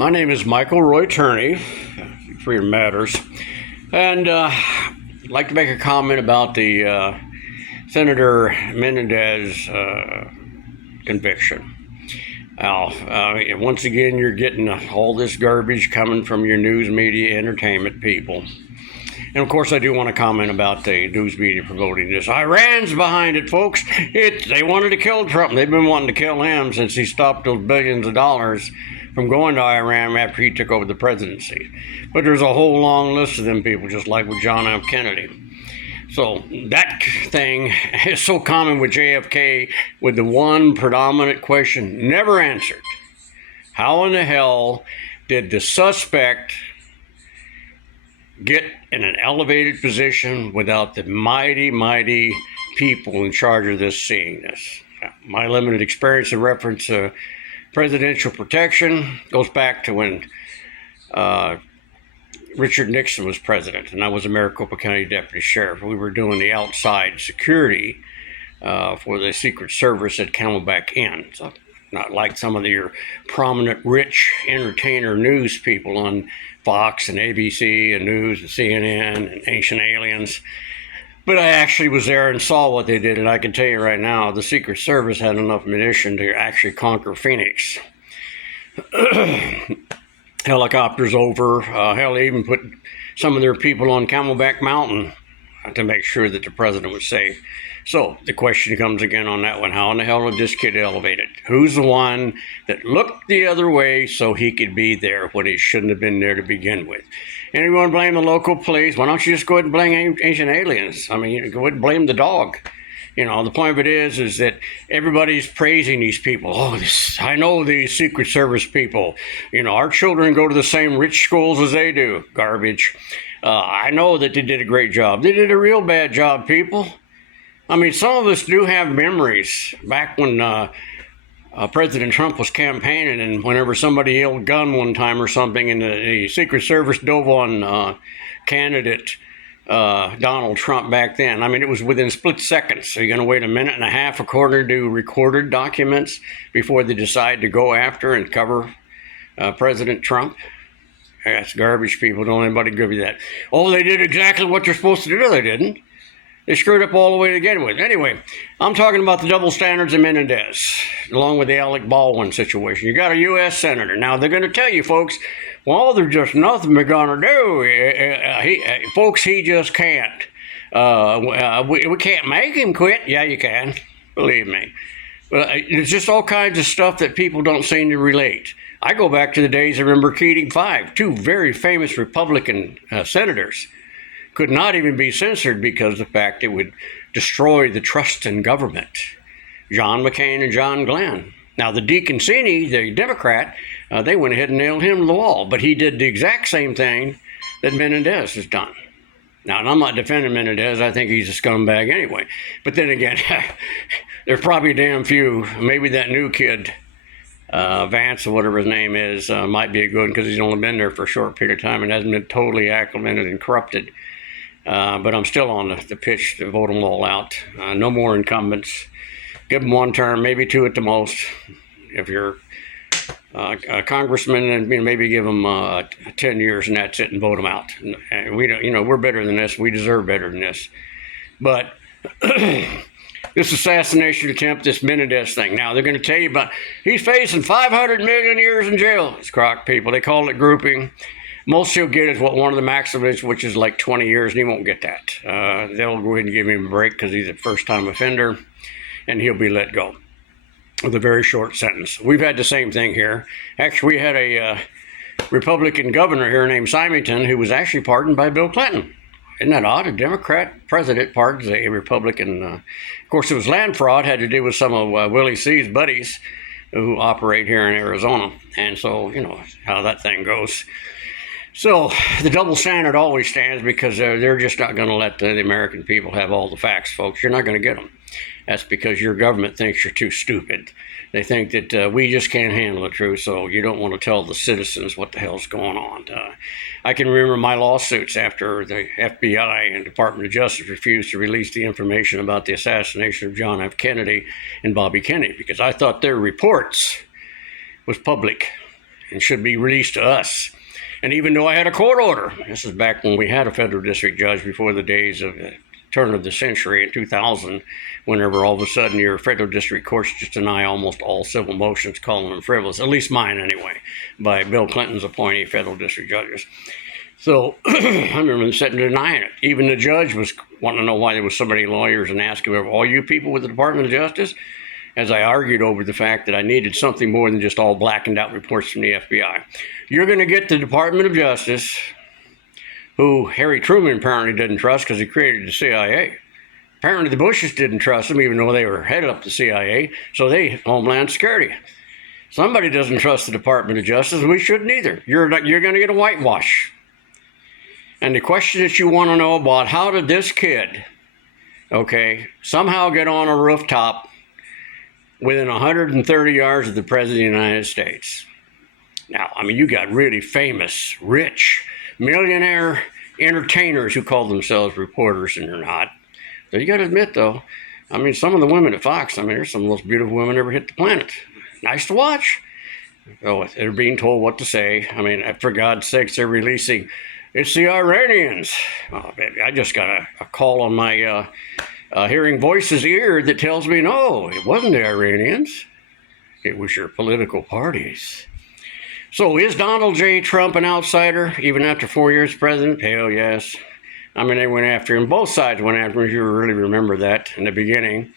My name is Michael Roy Turney, Freedom Matters, and I'd like to make a comment about the Senator Menendez conviction. Now, once again, you're getting all this garbage coming from your news media entertainment people. And of course, I do want to comment about the news media promoting this. Iran's behind it, folks. They wanted to kill Trump. They've been wanting to kill him since he stopped those billions of dollars from going to Iran after he took over the presidency. But there's a whole long list of them people, just like with John F. Kennedy. So that thing is so common with JFK, with the one predominant question never answered. How in the hell did the suspect get in an elevated position without the mighty, mighty people in charge of this seeing this? My limited experience in reference to presidential protection goes back to when Richard Nixon was president, and I was a Maricopa County Deputy Sheriff. We were doing the outside security for the Secret Service at Camelback Inn. So not like some of your prominent, rich entertainer news people on Fox and ABC and News and CNN and Ancient Aliens. But I actually was there and saw what they did, and I can tell you right now, the Secret Service had enough munition to actually conquer Phoenix. Helicopters over. Hell, they even put some of their people on Camelback Mountain to make sure that the president was safe. So the question comes again on that one. How in the hell did this kid elevate it? Who's the one that looked the other way so he could be there when he shouldn't have been there to begin with? Anyone blame the local police? Why don't you just go ahead and blame Ancient Aliens? I mean, go ahead and blame the dog. You know, the point of it is that everybody's praising these people. Oh, I know these Secret Service people. You know, our children go to the same rich schools as they do. Garbage. I know that they did a great job. They did a real bad job, people. I mean, some of us do have memories back when President Trump was campaigning, and whenever somebody yelled gun one time or something, and the Secret Service dove on candidate Donald Trump back then. I mean, it was within split seconds. So you're going to wait a minute and a half, a quarter, to recorded documents before they decide to go after and cover President Trump? That's garbage, people. Don't anybody give you that. Oh, they did exactly what they're supposed to do. No, they didn't. They screwed up all the way to begin with. Anyway, I'm talking about the double standards of Menendez, along with the Alec Baldwin situation. You got a U.S. senator. Now, they're going to tell you, folks, well, there's just nothing we're going to do. Folks, he just can't. We can't make him quit. Yeah, you can. Believe me. But there's just all kinds of stuff that people don't seem to relate. I go back to the days, I remember Keating 5, two very famous Republican senators could not even be censored because of the fact it would destroy the trust in government. John McCain and John Glenn. Now, the DeConcini, the Democrat, they went ahead and nailed him to the wall, but he did the exact same thing that Menendez has done. Now, and I'm not defending Menendez. I think he's a scumbag anyway. But then again, there's probably damn few. Maybe that new kid, Vance or whatever his name is, might be a good one because he's only been there for a short period of time and hasn't been totally acclimated and corrupted. But I'm still on the pitch to vote them all out. No more incumbents. Give them one term, maybe two at the most. If you're a congressman, and maybe give them 10 years, and that's it, and vote them out. And we don't, we're better than this. We deserve better than this. But this assassination attempt, this Menendez thing. Now they're going to tell you about he's facing 500 million years in jail. It's crock, people. They call it grouping. Most he'll get is what one of the maximums, which is like 20 years, and he won't get that. They'll go ahead and give him a break because he's a first-time offender, and he'll be let go with a very short sentence. We've had the same thing here. Actually, we had a Republican governor here named Symington who was actually pardoned by Bill Clinton. Isn't that odd? A Democrat president pardons a Republican. Of course, it was land fraud, had to do with some of Willie C's buddies who operate here in Arizona. And so, how that thing goes. So the double standard always stands because they're just not going to let the American people have all the facts, folks. You're not going to get them. That's because your government thinks you're too stupid. They think that we just can't handle the truth, so you don't want to tell the citizens what the hell's going on. I can remember my lawsuits after the FBI and Department of Justice refused to release the information about the assassination of John F. Kennedy and Bobby Kennedy because I thought their reports was public and should be released to us. And even though I had a court order, this is back when we had a federal district judge before the days of the turn of the century in 2000, whenever all of a sudden your federal district courts just deny almost all civil motions, calling them frivolous, at least mine anyway, by Bill Clinton's appointee federal district judges. So I remember them sitting denying it. Even the judge was wanting to know why there was so many lawyers and asking, all you people with the Department of Justice? As I argued over the fact that I needed something more than just all blackened out reports from the FBI. You're going to get the Department of Justice, who Harry Truman apparently didn't trust because he created the CIA. Apparently the Bushes didn't trust him, even though they were headed up the CIA, so they Homeland Security. Somebody doesn't trust the Department of Justice, and we shouldn't either. You're going to get a whitewash. And the question that you want to know about, how did this kid, somehow get on a rooftop within 130 yards of the President of the United States? Now, I mean, you got really famous, rich, millionaire entertainers who call themselves reporters, and they're not. So you got to admit, though, I mean, some of the women at Fox, I mean, there's some of the most beautiful women ever hit the planet. Nice to watch. Oh, they're being told what to say. I mean, for God's sakes, they're releasing, it's the Iranians. Oh, baby, I just got a call on my hearing voice's ear that tells me, no, it wasn't the Iranians. It was your political parties. So is Donald J. Trump an outsider, even after 4 years president? Hell yes. I mean, they went after him. Both sides went after him, if you really remember that in the beginning.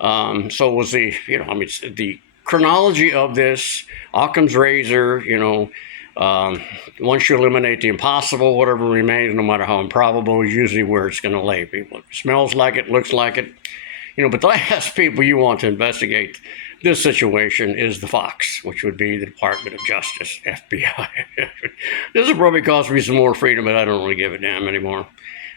So was the chronology of this, Occam's razor, once you eliminate the impossible, whatever remains, no matter how improbable, is usually where it's going to lay people. It smells like it, looks like it. But the last people you want to investigate this situation is the Fox, which would be the Department of Justice, FBI. This will probably cost me some more freedom, but I don't really give a damn anymore.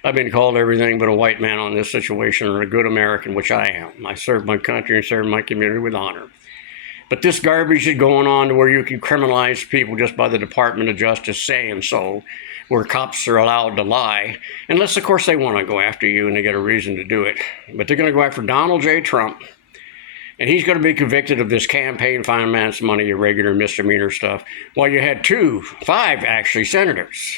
I've been called everything but a white man on this situation, or a good American, which I am. I serve my country and serve my community with honor. But this garbage is going on to where you can criminalize people just by the Department of Justice saying so, where cops are allowed to lie, unless, of course, they want to go after you and they get a reason to do it. But they're going to go after Donald J. Trump, and he's going to be convicted of this campaign finance money, irregular misdemeanor stuff, while you had five actually, senators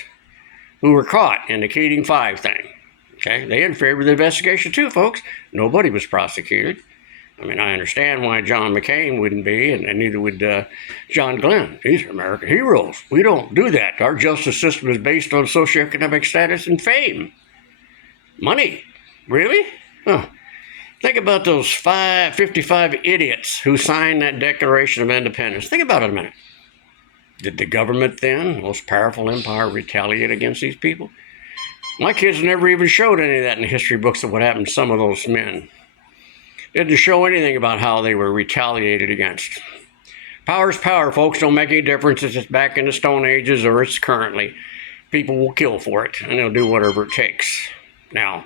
who were caught in the Keating 5 thing. Okay, they interfered with the investigation too, folks. Nobody was prosecuted. I mean, I understand why John McCain wouldn't be, and neither would John Glenn. These are American heroes. We don't do that. Our justice system is based on socioeconomic status and fame. Money. Really? Huh. Think about those 55 idiots who signed that Declaration of Independence. Think about it a minute. Did the government then, the most powerful empire, retaliate against these people? My kids never even showed any of that in the history books of what happened to some of those men. Didn't show anything about how they were retaliated against. Power's power, folks. Don't make any difference if it's back in the Stone Ages or it's currently. People will kill for it, and they'll do whatever it takes. Now,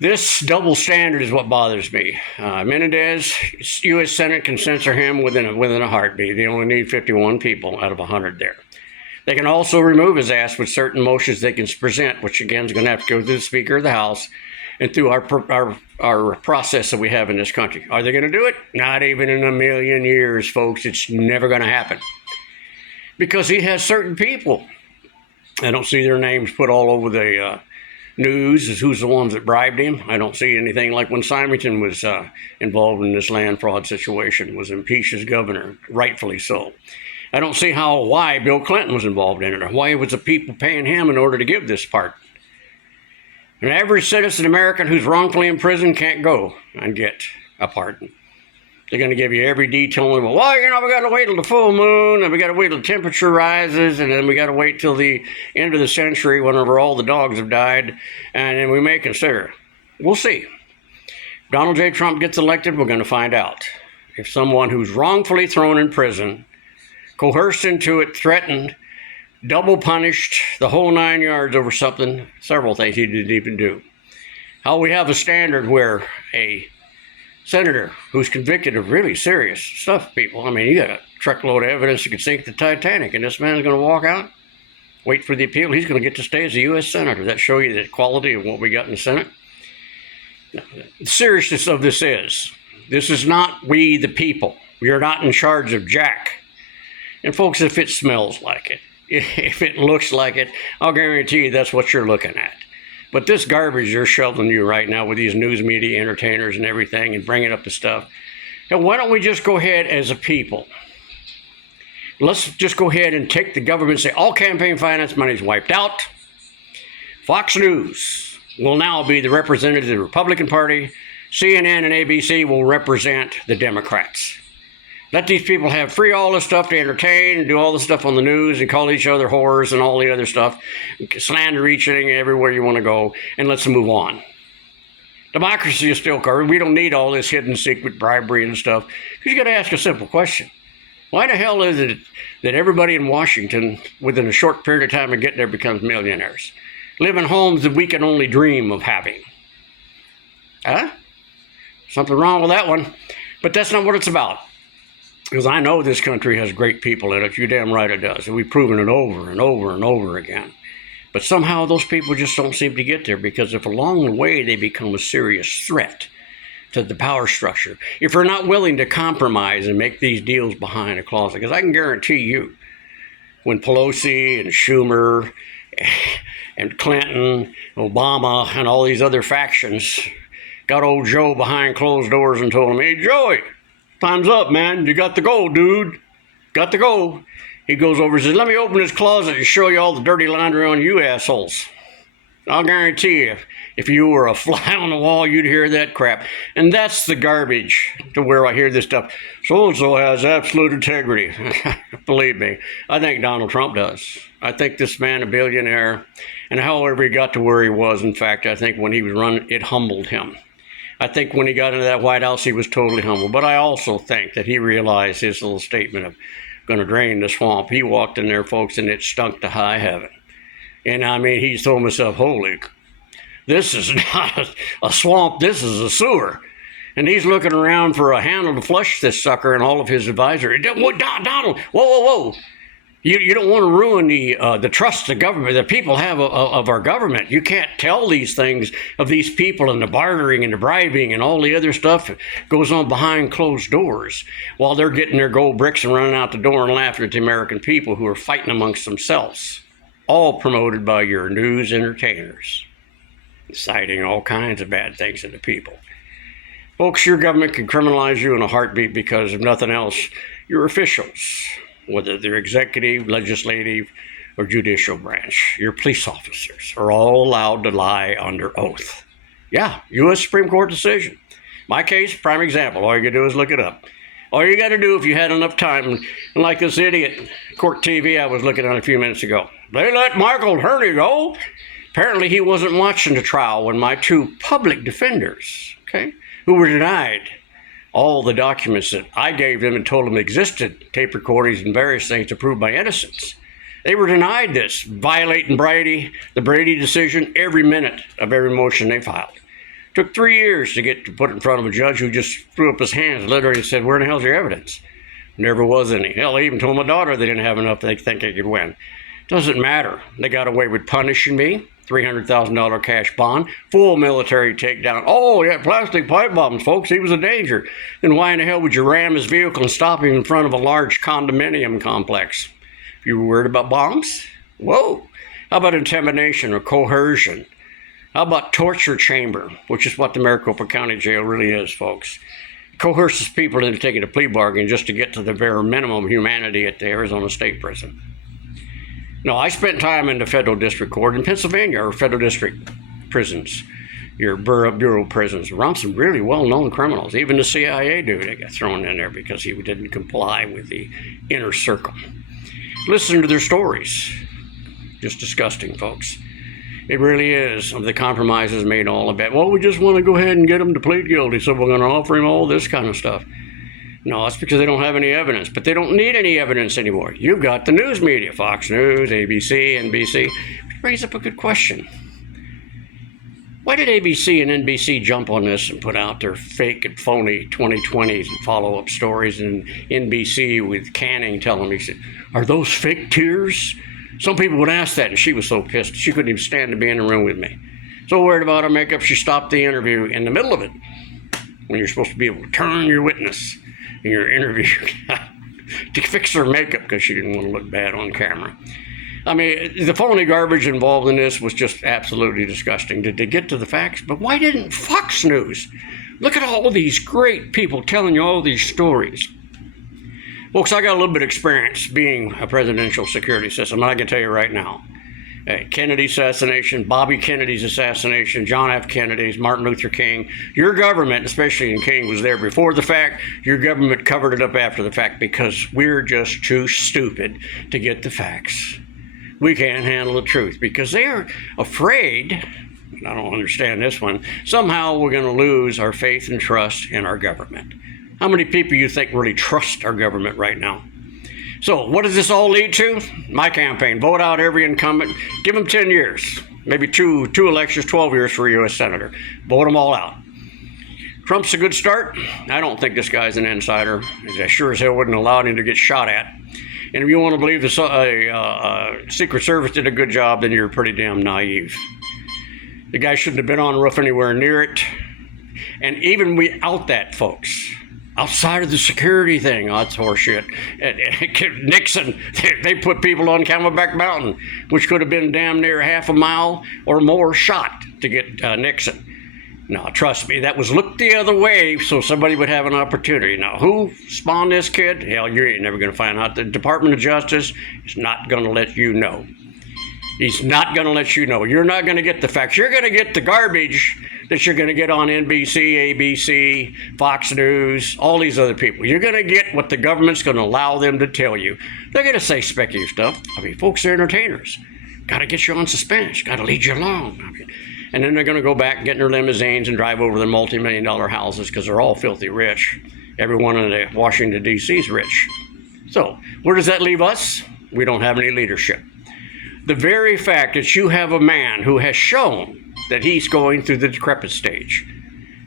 this double standard is what bothers me. Menendez, U.S. Senate can censor him within a heartbeat. They only need 51 people out of 100 there. They can also remove his ass with certain motions they can present, which again is going to have to go through the Speaker of the House and through our process that we have in this country. Are they going to do it? Not even in a million years, folks. It's never going to happen. Because he has certain people. I don't see their names put all over the news as who's the ones that bribed him. I don't see anything like when Symington was involved in this land fraud situation, was impeached as governor, rightfully so. I don't see why Bill Clinton was involved in it, or why it was the people paying him in order to give this part. An average citizen American who's wrongfully in prison can't go and get a pardon. They're going to give you every detail. Well, we got to wait till the full moon, and we got to wait till the temperature rises, and then we got to wait till the end of the century whenever all the dogs have died, and then we may consider. We'll see. If Donald J. Trump gets elected, we're going to find out. If someone who's wrongfully thrown in prison, coerced into it, threatened, double punished, the whole 9 yards over several things he didn't even do. How we have a standard where a senator who's convicted of really serious stuff, people. I mean, you got a truckload of evidence that could sink the Titanic, and this man's going to walk out, wait for the appeal. He's going to get to stay as a U.S. senator. That show you the quality of what we got in the Senate. The seriousness of this is not we the people. We are not in charge of Jack. And folks, if it smells like it, if it looks like it, I'll guarantee you that's what you're looking at. But this garbage they're shoving you right now with these news media entertainers and everything and bringing up the stuff, and why don't we just go ahead as a people? Let's just go ahead and take the government and say all campaign finance money is wiped out. Fox News will now be the representative of the Republican Party. CNN and ABC will represent the Democrats. Let these people have free all this stuff to entertain and do all the stuff on the news and call each other whores and all the other stuff, slander each and everywhere you want to go, and let's move on. Democracy is still covered. We don't need all this hidden secret bribery and stuff. Because you got to ask a simple question. Why the hell is it that everybody in Washington, within a short period of time of getting there, becomes millionaires? Live in homes that we can only dream of having. Huh? Something wrong with that one. But that's not what it's about. Because I know this country has great people in it. You're damn right it does. And we've proven it over and over and over again. But somehow those people just don't seem to get there, because if along the way they become a serious threat to the power structure, if they're not willing to compromise and make these deals behind a closet, because I can guarantee you, when Pelosi and Schumer and Clinton, Obama, and all these other factions got old Joe behind closed doors and told him, "Hey, Joey, time's up, man. You got to go, dude. Got to go." He goes over and says, "Let me open this closet and show you all the dirty laundry on you assholes." I'll guarantee you, if you were a fly on the wall, you'd hear that crap. And that's the garbage to where I hear this stuff. So-and-so has absolute integrity. Believe me, I think Donald Trump does. I think this man, a billionaire, and however he got to where he was, in fact, I think when he was running, it humbled him. I think when he got into that White House, he was totally humble. But I also think that he realized his little statement of going to drain the swamp. He walked in there, folks, and it stunk to high heaven. And I mean, he's told himself, holy, this is not a swamp, this is a sewer. And he's looking around for a handle to flush this sucker, and all of his advisors. Donald, whoa. You don't want to ruin the trust the government, the people have of our government. You can't tell these things of these people, and the bartering and the bribing and all the other stuff goes on behind closed doors while they're getting their gold bricks and running out the door and laughing at the American people who are fighting amongst themselves, all promoted by your news entertainers, inciting all kinds of bad things to the people. Folks, your government can criminalize you in a heartbeat because, if nothing else, your officials, whether they're executive, legislative, or judicial branch, your police officers are all allowed to lie under oath. Yeah, U.S. Supreme Court decision. My case, prime example. All you gotta do is look it up. All you gotta do, if you had enough time, and like this idiot, Court TV I was looking at a few minutes ago, they let Michael Hurney go. Apparently he wasn't watching the trial when my two public defenders, who were denied all the documents that I gave them and told them existed, tape recordings and various things to prove my innocence. They were denied this, violating the Brady decision every minute of every motion they filed. Took 3 years to get to put in front of a judge who just threw up his hands, literally said, "Where the hell's your evidence?" Never was any. Hell, they even told my daughter they didn't have enough they think they could win. Doesn't matter. They got away with punishing me. $300,000 cash bond, full military takedown. Oh, yeah, plastic pipe bombs, folks. He was a danger. Then why in the hell would you ram his vehicle and stop him in front of a large condominium complex? If you were worried about bombs? Whoa. How about intimidation or coercion? How about torture chamber, which is what the Maricopa County Jail really is, folks. It coerces people into taking a plea bargain just to get to the bare minimum humanity at the Arizona State Prison. No, I spent time in the federal district court in Pennsylvania, or federal district prisons, your bureau prisons, around some really well-known criminals. Even the CIA dude that got thrown in there because he didn't comply with the inner circle. Listen to their stories. Just disgusting, folks. It really is. The compromises made all of that. Well, we just want to go ahead and get him to plead guilty, so we're going to offer him all this kind of stuff. No, that's because they don't have any evidence. But they don't need any evidence anymore. You've got the news media, Fox News, ABC, NBC. Which brings up a good question. Why did ABC and NBC jump on this and put out their fake and phony 2020s and follow-up stories, and NBC with Canning telling me, "Are those fake tears?" Some people would ask that, and she was so pissed she couldn't even stand to be in the room with me. So worried about her makeup, she stopped the interview in the middle of it when you're supposed to be able to turn your witness in your interview. to fix her makeup because she didn't want to look bad on camera. I mean, the phony garbage involved in this was just absolutely disgusting. Did they get to the facts? But why didn't Fox News? Look at all these great people telling you all these stories. Folks, I got a little bit of experience being a presidential security system, and I can tell you right now, Kennedy's assassination, Bobby Kennedy's assassination, John F. Kennedy's, Martin Luther King, your government, especially in King, was there before the fact. Your government covered it up after the fact because we're just too stupid to get the facts. We can't handle the truth because they're afraid, I don't understand this one, somehow we're going to lose our faith and trust in our government. How many people you think really trust our government right now? So what does this all lead to? My campaign, vote out every incumbent, give them 10 years, maybe two elections, 12 years for a U.S. Senator. Vote them all out. Trump's a good start. I don't think this guy's an insider. I sure as hell wouldn't allow him to get shot at. And if you want to believe the Secret Service did a good job, then you're pretty damn naive. The guy shouldn't have been on a roof anywhere near it. And even without that, folks, outside of the security thing, that's horseshit. Nixon, they put people on Camelback Mountain, which could have been damn near half a mile or more shot to get Nixon. Now, trust me, that was looked the other way so somebody would have an opportunity. Now, who spawned this kid? Hell, you ain't never going to find out. The Department of Justice is not going to let you know. He's not going to let you know. You're not going to get the facts. You're going to get the garbage that you're going to get on NBC, ABC, Fox News, all these other people. You're going to get what the government's going to allow them to tell you. They're going to say speculative stuff. I mean, folks, they're entertainers. Got to get you on suspense. Got to lead you along. I mean, and then they're going to go back, get in their limousines, and drive over the multi-million-dollar houses because they're all filthy rich. Everyone in Washington, D.C. is rich. So where does that leave us? We don't have any leadership. The very fact that you have a man who has shown that he's going through the decrepit stage.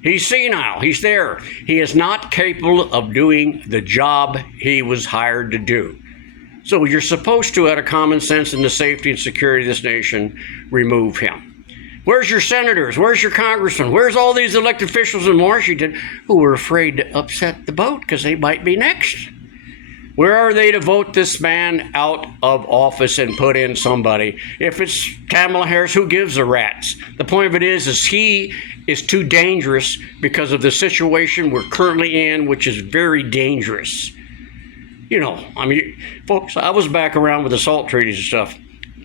He's senile. He's there. He is not capable of doing the job he was hired to do. So you're supposed to, out of common sense and the safety and security of this nation, remove him. Where's your senators? Where's your congressmen? Where's all these elected officials in Washington who are afraid to upset the boat because they might be next? Where are they to vote this man out of office and put in somebody? If it's Kamala Harris, who gives a rat's? The point of it is he is too dangerous because of the situation we're currently in, which is very dangerous. You know, I mean, folks, I was back around with assault treaties and stuff.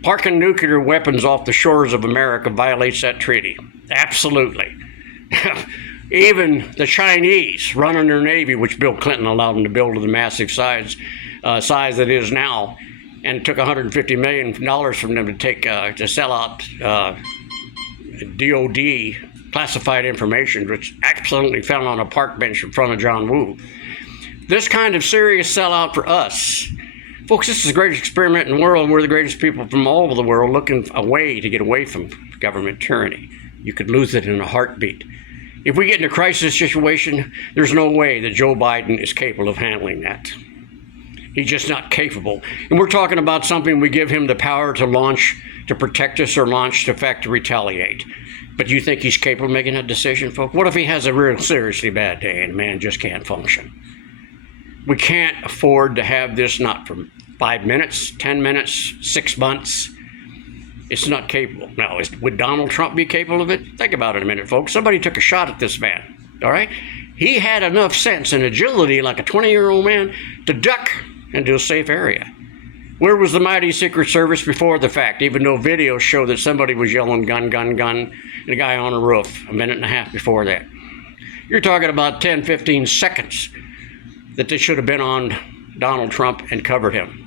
Parking nuclear weapons off the shores of America violates that treaty. Absolutely. Even the Chinese running their Navy, which Bill Clinton allowed them to build to the massive size that it is now, and took $150 million from them to sell out DOD classified information, which accidentally found on a park bench in front of John Woo. This kind of serious sellout for us. Folks, this is the greatest experiment in the world. We're the greatest people from all over the world looking a way to get away from government tyranny. You could lose it in a heartbeat. If we get in a crisis situation, there's no way that Joe Biden is capable of handling that. He's just not capable. And we're talking about something we give him the power to launch, to protect us, or launch to effect to retaliate. But you think he's capable of making that decision, folks? What if he has a real seriously bad day and the man just can't function? We can't afford to have this not for 5 minutes, 10 minutes, 6 months. It's not capable. Now, would Donald Trump be capable of it? Think about it a minute, folks. Somebody took a shot at this man, all right? He had enough sense and agility, like a 20-year-old man, to duck into a safe area. Where was the mighty Secret Service before the fact, even though videos show that somebody was yelling gun, gun, gun, and a guy on a roof a minute and a half before that? You're talking about 10, 15 seconds that they should have been on Donald Trump and covered him.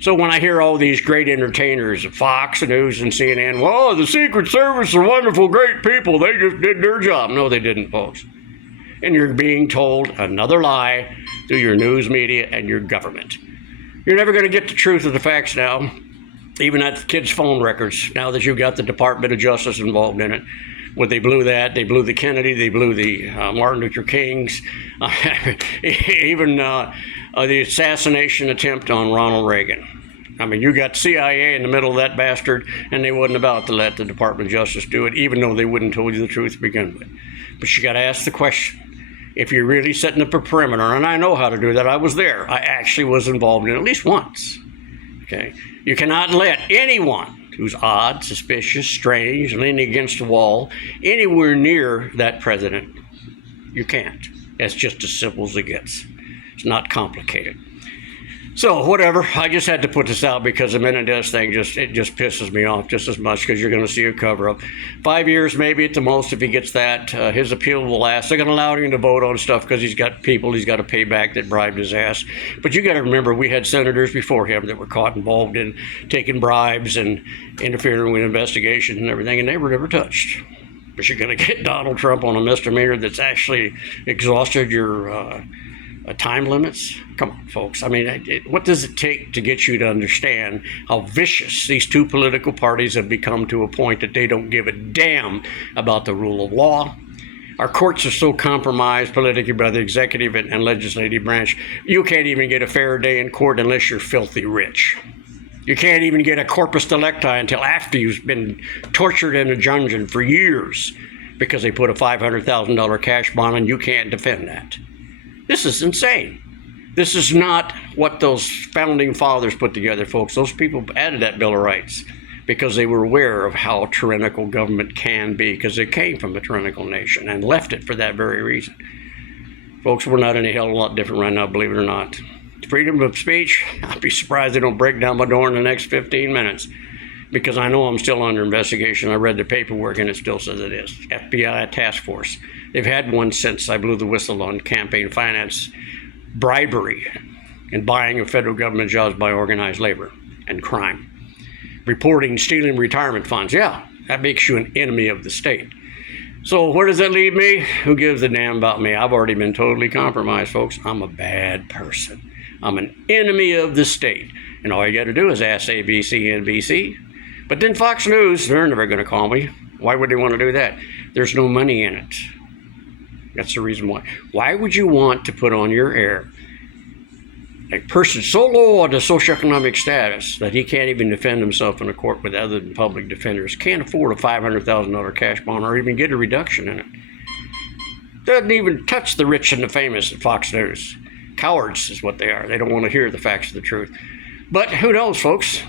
So when I hear all these great entertainers, Fox News and CNN, well, the Secret Service are wonderful, great people. They just did their job. No, they didn't, folks. And you're being told another lie through your news media and your government. You're never going to get the truth of the facts now, even at the kids' phone records, now that you've got the Department of Justice involved in it. When they blew that, they blew the Kennedy, they blew the Martin Luther Kings, even the assassination attempt on Ronald Reagan. I mean, you got CIA in the middle of that bastard, and they wasn't about to let the Department of Justice do it, even though they wouldn't tell you the truth to begin with. But you got to ask the question, if you're really setting up a perimeter, and I know how to do that, I was there. I actually was involved in it at least once. Okay, you cannot let anyone who's odd, suspicious, strange, leaning against the wall anywhere near that president. You can't. That's just as simple as it gets. It's not complicated. So whatever, I just had to put this out because the Menendez thing just pisses me off just as much because you're going to see a cover-up. 5 years maybe at the most if he gets that. His appeal will last. They're going to allow him to vote on stuff because he's got people he's got to pay back that bribed his ass. But you got to remember we had senators before him that were caught involved in taking bribes and interfering with investigations and everything, and they were never touched. But you're going to get Donald Trump on a misdemeanor that's actually exhausted your time limits? Come on, folks. I mean, what does it take to get you to understand how vicious these two political parties have become to a point that they don't give a damn about the rule of law? Our courts are so compromised politically by the executive and legislative branch, you can't even get a fair day in court unless you're filthy rich. You can't even get a corpus delicti until after you've been tortured in a dungeon for years because they put a $500,000 cash bond and you can't defend that. This is insane. This is not what those founding fathers put together, folks. Those people added that Bill of Rights because they were aware of how tyrannical government can be because they came from a tyrannical nation and left it for that very reason. Folks, we're not any hell of a lot different right now, believe it or not. Freedom of speech, I'd be surprised they don't break down my door in the next 15 minutes because I know I'm still under investigation. I read the paperwork and it still says it is. FBI task force. They've had one since I blew the whistle on campaign finance, bribery, and buying of federal government jobs by organized labor and crime. Reporting stealing retirement funds. Yeah, that makes you an enemy of the state. So where does that leave me? Who gives a damn about me? I've already been totally compromised, folks. I'm a bad person. I'm an enemy of the state. And all you got to do is ask ABC, NBC. But then Fox News, they're never going to call me. Why would they want to do that? There's no money in it. That's the reason why. Why would you want to put on your air a person so low on the socioeconomic status that he can't even defend himself in a court with other than public defenders, can't afford a $500,000 cash bond or even get a reduction in it? Doesn't even touch the rich and the famous at Fox News. Cowards is what they are. They don't want to hear the facts of the truth. But who knows, folks?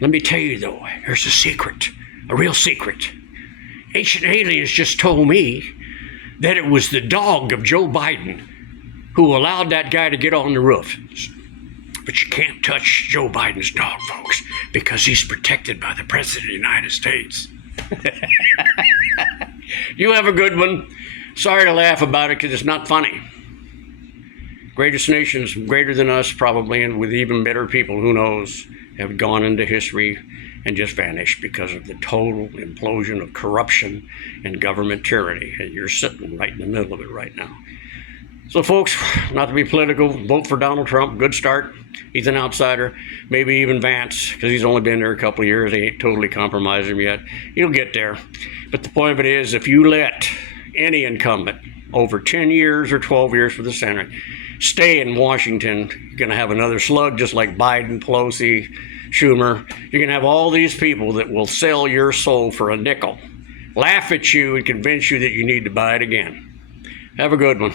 Let me tell you, though, there's a secret, a real secret. Ancient aliens just told me that it was the dog of Joe Biden who allowed that guy to get on the roof. But you can't touch Joe Biden's dog, folks, because he's protected by the President of the United States. You have a good one. Sorry to laugh about it because it's not funny. Greatest nations, greater than us probably, and with even better people, who knows, have gone into history and just vanished because of the total implosion of corruption and government tyranny. And you're sitting right in the middle of it right now. So folks, not to be political, vote for Donald Trump. Good start. He's an outsider. Maybe even Vance, because he's only been there a couple of years. They ain't totally compromised him yet. He'll get there. But the point of it is, if you let any incumbent over 10 years or 12 years for the Senate stay in Washington, you're going to have another slug just like Biden, Pelosi, Schumer. You're going to have all these people that will sell your soul for a nickel, laugh at you and convince you that you need to buy it again. Have a good one.